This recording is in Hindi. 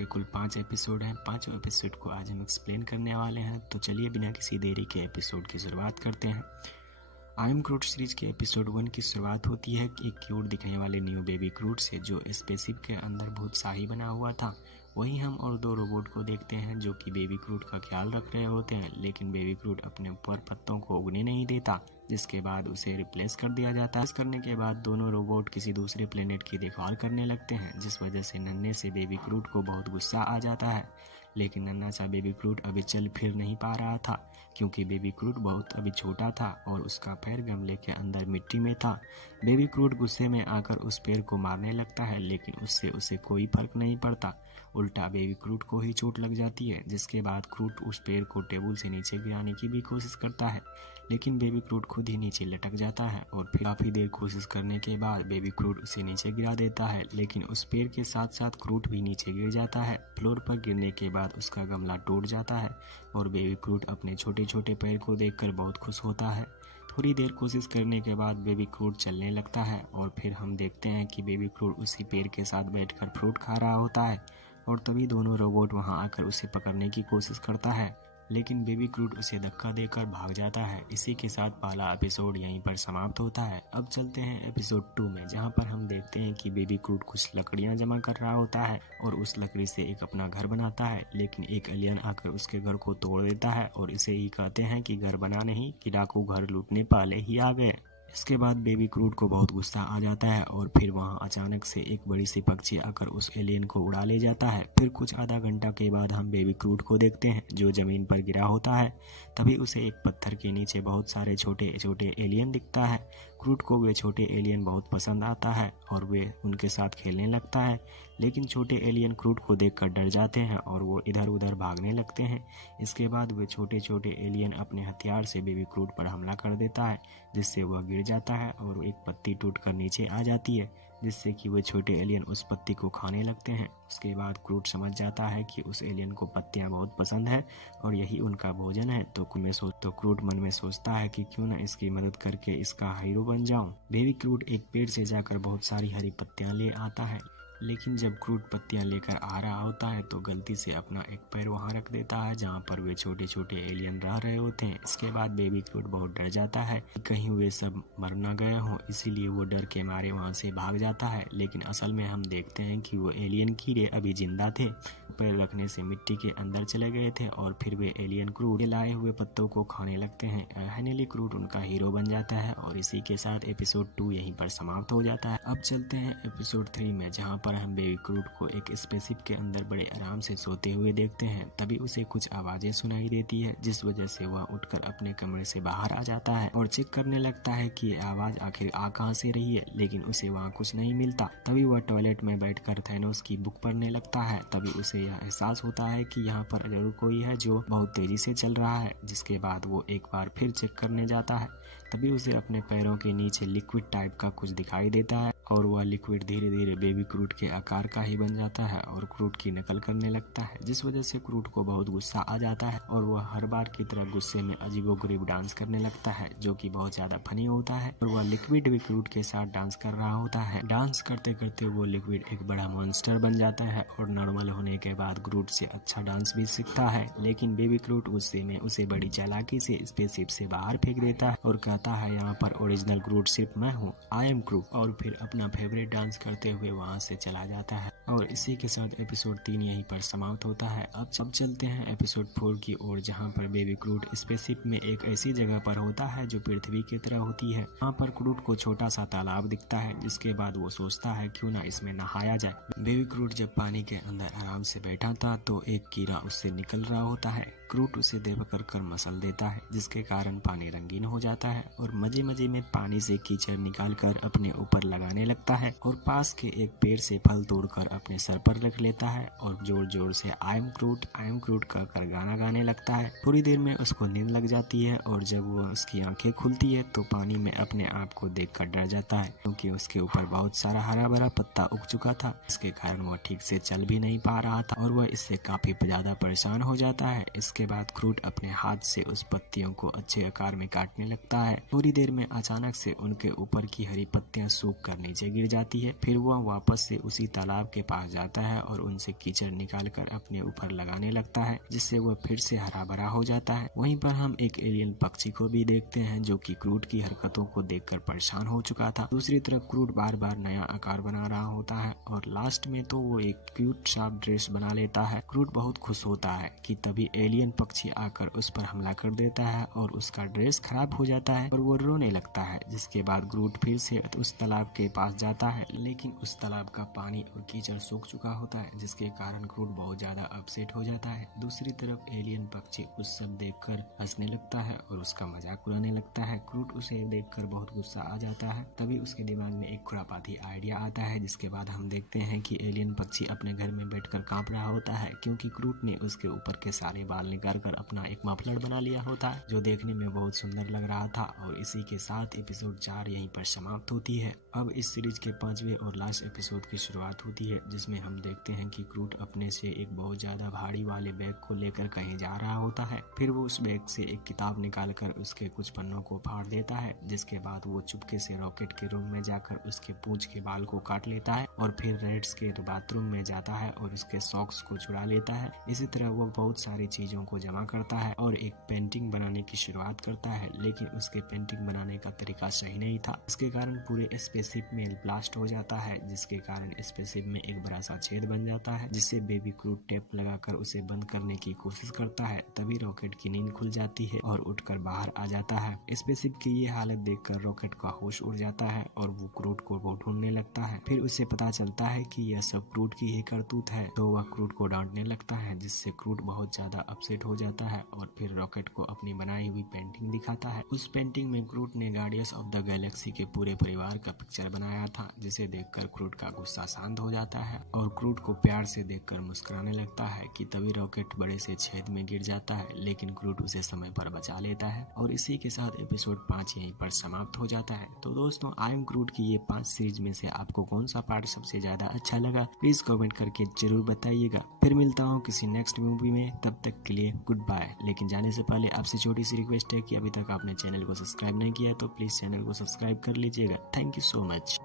इसके कुल 5 एपिसोड हैं। 5 एपिसोड को आज हम एक्सप्लेन करने वाले हैं। तो चलिए बिना किसी देरी के एपिसोड की शुरुआत करते हैं। आई एम ग्रूट सीरीज के एपिसोड 1 की शुरुआत होती है एक क्यूट दिखने वाले न्यू बेबी ग्रूट से, जो स्पेसशिप के अंदर बहुत शाही बना हुआ था। वहीं हम और 2 रोबोट को देखते हैं जो कि बेबी ग्रूट का ख्याल रख रहे होते हैं, लेकिन बेबी ग्रूट अपने ऊपर पत्तों को उगने नहीं देता, जिसके बाद उसे रिप्लेस कर दिया जाता है। इस करने के बाद दोनों रोबोट किसी दूसरे प्लेनेट की देखभाल करने लगते हैं, जिस वजह से नन्हे से बेबी ग्रूट को बहुत गुस्सा आ जाता है। लेकिन नन्हा सा बेबी ग्रूट अभी चल फिर नहीं पा रहा था, क्योंकि बेबी ग्रूट बहुत अभी छोटा था और उसका पैर गमले के अंदर मिट्टी में था। बेबी ग्रूट गुस्से में आकर उस पेड़ को मारने लगता है, लेकिन उससे उसे कोई फर्क नहीं पड़ता। उल्टा बेबी ग्रूट को ही चोट लग जाती है, जिसके बाद ग्रूट उस पेड़ को टेबल से नीचे गिराने की भी कोशिश करता है, लेकिन बेबी ग्रूट खुद ही नीचे लटक जाता है और फिर काफ़ी देर कोशिश करने के बाद बेबी ग्रूट उसे नीचे गिरा देता है। लेकिन उस पेड़ के साथ साथ ग्रूट भी नीचे गिर जाता है। फ्लोर पर गिरने के बाद उसका गमला टूट जाता है और बेबी ग्रूट अपने छोटे छोटे पैर को देखकर बहुत खुश होता है। थोड़ी देर कोशिश करने के बाद बेबी ग्रूट चलने लगता है और फिर हम देखते हैं कि बेबी ग्रूट उसी पेड़ के साथ बैठकर फ्रूट खा रहा होता है और तभी दोनों रोबोट वहां आकर उसे पकड़ने की कोशिश करता है, लेकिन बेबी ग्रूट उसे धक्का देकर भाग जाता है। इसी के साथ पहला एपिसोड यहीं पर समाप्त होता है। अब चलते हैं एपिसोड 2 में, जहां पर हम देखते हैं कि बेबी ग्रूट कुछ लकड़ियां जमा कर रहा होता है और उस लकड़ी से एक अपना घर बनाता है, लेकिन एक एलियन आकर उसके घर को तोड़ देता है और इसे ही कहते हैं कि घर बना नहीं कि डाकू घर लूटने पहले ही आ गए। इसके बाद बेबी ग्रूट को बहुत गुस्सा आ जाता है और फिर वहां अचानक से एक बड़ी सी पक्षी आकर उस एलियन को उड़ा ले जाता है। फिर कुछ आधा घंटा के बाद हम बेबी ग्रूट को देखते हैं जो जमीन पर गिरा होता है। तभी उसे एक पत्थर के नीचे बहुत सारे छोटे छोटे एलियन दिखता है। ग्रूट को वे छोटे एलियन बहुत पसंद आता है और वे उनके साथ खेलने लगता है, लेकिन छोटे एलियन ग्रूट को देखकर डर जाते हैं और वो इधर उधर भागने लगते हैं। इसके बाद वे छोटे छोटे एलियन अपने हथियार से बेबी ग्रूट पर हमला कर देता है, जिससे वह गिर जाता है और एक पत्ती टूटकर नीचे आ जाती है, जिससे कि वे छोटे एलियन उस पत्ती को खाने लगते हैं। उसके बाद ग्रूट समझ जाता है कि उस एलियन को पत्तियां बहुत पसंद है और यही उनका भोजन है। तो ग्रूट मन में सोचता है कि क्यों ना इसकी मदद करके इसका हीरो बन जाऊं। बेबी ग्रूट एक पेड़ से जाकर बहुत सारी हरी पत्तियां ले आता है, लेकिन जब ग्रूट पत्तियां लेकर आ रहा होता है तो गलती से अपना एक पैर वहां रख देता है जहां पर वे छोटे छोटे एलियन रह रहे होते हैं। इसके बाद बेबी ग्रूट बहुत डर जाता है कि कहीं वे सब मर न गए हों, इसीलिए वो डर के मारे वहां से भाग जाता है। लेकिन असल में हम देखते हैं कि वो एलियन कीड़े अभी जिंदा थे, पैर रखने से मिट्टी के अंदर चले गए थे और फिर वे एलियन ग्रूट के लाए हुए पत्तों को खाने लगते हैं। फाइनली ग्रूट उनका हीरो बन जाता है और इसी के साथ एपिसोड 2 यहीं पर समाप्त हो जाता है। अब चलते हैं एपिसोड 3 में, जहाँ पर हम बेबी ग्रूट को एक स्पेसशिप के अंदर बड़े आराम से सोते हुए देखते हैं। तभी उसे कुछ आवाजें सुनाई देती है, जिस वजह से वह उठकर अपने कमरे से बाहर आ जाता है और चेक करने लगता है कि आवाज आखिर आ कहां से रही है, लेकिन उसे वहां कुछ नहीं मिलता। तभी वह टॉयलेट में बैठकर थैनोस की बुक पढ़ने लगता है। तभी उसे यह एहसास होता है कि यहाँ पर जरूर कोई है जो बहुत तेजी से चल रहा है, जिसके बाद वो एक बार फिर चेक करने जाता है। तभी उसे अपने पैरों के नीचे लिक्विड टाइप का कुछ दिखाई देता है और वह लिक्विड धीरे धीरे बेबी ग्रूट के आकार का ही बन जाता है और ग्रूट की नकल करने लगता है, जिस वजह से ग्रूट को बहुत गुस्सा आ जाता है और वह हर बार की तरह गुस्से में अजीबोगरीब डांस करने लगता है, जो कि बहुत ज्यादा फनी होता है। और वह लिक्विड भी ग्रूट के साथ डांस कर रहा होता है। डांस करते करते वो लिक्विड एक बड़ा मॉन्स्टर बन जाता है और नॉर्मल होने के बाद ग्रूट से अच्छा डांस भी सीखता है। लेकिन बेबी ग्रूट गुस्से में उसे बड़ी चालाकी से स्पेसशिप से बाहर फेंक देता है और कहता है यहाँ पर ओरिजिनल ग्रूट सिर्फ मैं हूँ, आई एम ग्रूट, और फिर अपना फेवरेट डांस करते हुए वहां से चला जाता है। और इसी के साथ एपिसोड 3 यहीं पर समाप्त होता है। अब चलते हैं एपिसोड 4 की ओर, जहां पर बेबी ग्रूट स्पेसशिप में एक ऐसी जगह पर होता है जो पृथ्वी की तरह होती है। वहां पर ग्रूट को छोटा सा तालाब दिखता है, जिसके बाद वो सोचता है क्यों ना इसमें नहाया जाए। बेबी ग्रूट जब पानी के अंदर आराम से बैठा था तो एक कीड़ा उससे निकल रहा होता है। ग्रूट उसे देव कर मसल देता है, जिसके कारण पानी रंगीन हो जाता है और मजे मजे में पानी से कीचड़ निकाल कर अपने ऊपर लगाने लगता है और पास के एक पेड़ से फल तोड़कर अपने सर पर रख लेता है और जोर जोर से आई एम ग्रूट कहकर गाना गाने लगता है। थोड़ी देर में उसको नींद लग जाती है और जब वह उसकी आंखें खुलती है तो पानी में अपने आप को देखकर डर जाता है, क्योंकि उसके ऊपर बहुत सारा हरा भरा पत्ता उग चुका था, इसके कारण वह ठीक से चल भी नहीं पा रहा था और वह इससे काफी ज्यादा परेशान हो जाता है। इसके उसके बाद क्रूट अपने हाथ से उस पत्तियों को अच्छे आकार में काटने लगता है। थोड़ी देर में अचानक से उनके ऊपर की हरी पत्तियां सूख कर नीचे गिर जाती है। फिर वह वापस से उसी तालाब के पास जाता है और उनसे कीचड़ निकालकर अपने ऊपर लगाने लगता है, जिससे वह फिर से हरा भरा हो जाता है। वहीं पर हम एक एलियन पक्षी को भी देखते हैं जो कि क्रूट की हरकतों को देखकर परेशान हो चुका था। दूसरी तरफ क्रूट बार बार नया आकार बना रहा होता है और लास्ट में तो वो एक क्यूट शार्प ड्रेस बना लेता है। क्रूट बहुत खुश होता है कि तभी एलियन पक्षी आकर उस पर हमला कर देता है और उसका ड्रेस खराब हो जाता है और वो रोने लगता है। जिसके बाद क्रूट फिर से उस तालाब के पास जाता है, लेकिन उस तालाब का पानी और कीचड़ सूख चुका होता है, जिसके कारण क्रूट बहुत ज्यादा अपसेट हो जाता है। दूसरी तरफ एलियन पक्षी उस सब देखकर हंसने लगता है और उसका मजाक उड़ाने लगता है। क्रूट उसे देखकर बहुत गुस्सा आ जाता है। तभी उसके दिमाग में एक खुरापाती आइडिया आता है, जिसके बाद हम देखते हैं कि एलियन पक्षी अपने घर में बैठकर कांप रहा होता है, क्योंकि क्रूट ने उसके ऊपर के सारे बाल निकालकर अपना एक मफलर बना लिया होता है, जो देखने में बहुत सुंदर लग रहा था। और इसी के साथ एपिसोड 4 यहीं पर समाप्त होती है। अब इस सीरीज के 5वें और लास्ट एपिसोड की शुरुआत होती है, जिसमें हम देखते हैं कि क्रूट अपने से एक बहुत ज्यादा भारी वाले बैग को लेकर कहीं जा रहा होता है। फिर वो उस बैग से एक किताब निकालकर उसके कुछ पन्नों को फाड़ देता है, जिसके बाद वो चुपके से रॉकेट के रूम में जाकर उसके पूंछ के बाल को काट लेता है और फिर रेड्स के बाथरूम में जाता है और उसके सॉक्स को चुरा लेता है। इसी तरह वो बहुत सारी चीजों को जमा करता है और एक पेंटिंग बनाने की शुरुआत करता है, लेकिन उसके पेंटिंग बनाने का तरीका सही नहीं था। इसके कारण पूरे स्पेसशिप में ब्लास्ट हो जाता है, जिसके कारण स्पेसशिप में एक बड़ा सा छेद बन जाता है, जिससे बेबी क्रूट टेप लगाकर उसे बंद करने की कोशिश करता है। तभी रॉकेट की नींद खुल जाती है और उठकर बाहर आ जाता है। स्पेसशिप की ये हालत देखकर रॉकेट का होश उड़ जाता है और वो क्रूट को बहुत ढूंढने लगता है। फिर उसे पता चलता है कि यह सब क्रूट की ही करतूत है, तो वह क्रूट को डांटने लगता है, जिससे क्रूट बहुत ज्यादा अपसेट हो जाता है और फिर रॉकेट को अपनी बनाई हुई पेंटिंग दिखाता है। उस पेंटिंग में क्रूट ने गार्डियंस ऑफ द गैलेक्सी के पूरे परिवार का पिक्चर बनाया था, जिसे देखकर क्रूट का गुस्सा शांत हो जाता है और क्रूट को प्यार से देखकर मुस्कुराने लगता है। कि तभी रॉकेट बड़े से छेद में गिर जाता है, लेकिन क्रूट उसे समय पर बचा लेता है। और इसी के साथ एपिसोड 5 यहीं पर समाप्त हो जाता है। तो दोस्तों, आई एम क्रूट की ये 5 सीरीज में से आपको कौन सा पार्ट सबसे ज्यादा अच्छा लगा, प्लीज कमेंट करके जरूर बताइएगा। फिर मिलता हूँ किसी नेक्स्ट मूवी में, तब तक के लिए गुड बाय। लेकिन जाने से पहले आपसे छोटी सी रिक्वेस्ट है कि अभी तक आपने चैनल को सब्सक्राइब नहीं किया तो प्लीज चैनल को सब्सक्राइब कर लीजिएगा। Thank you so much.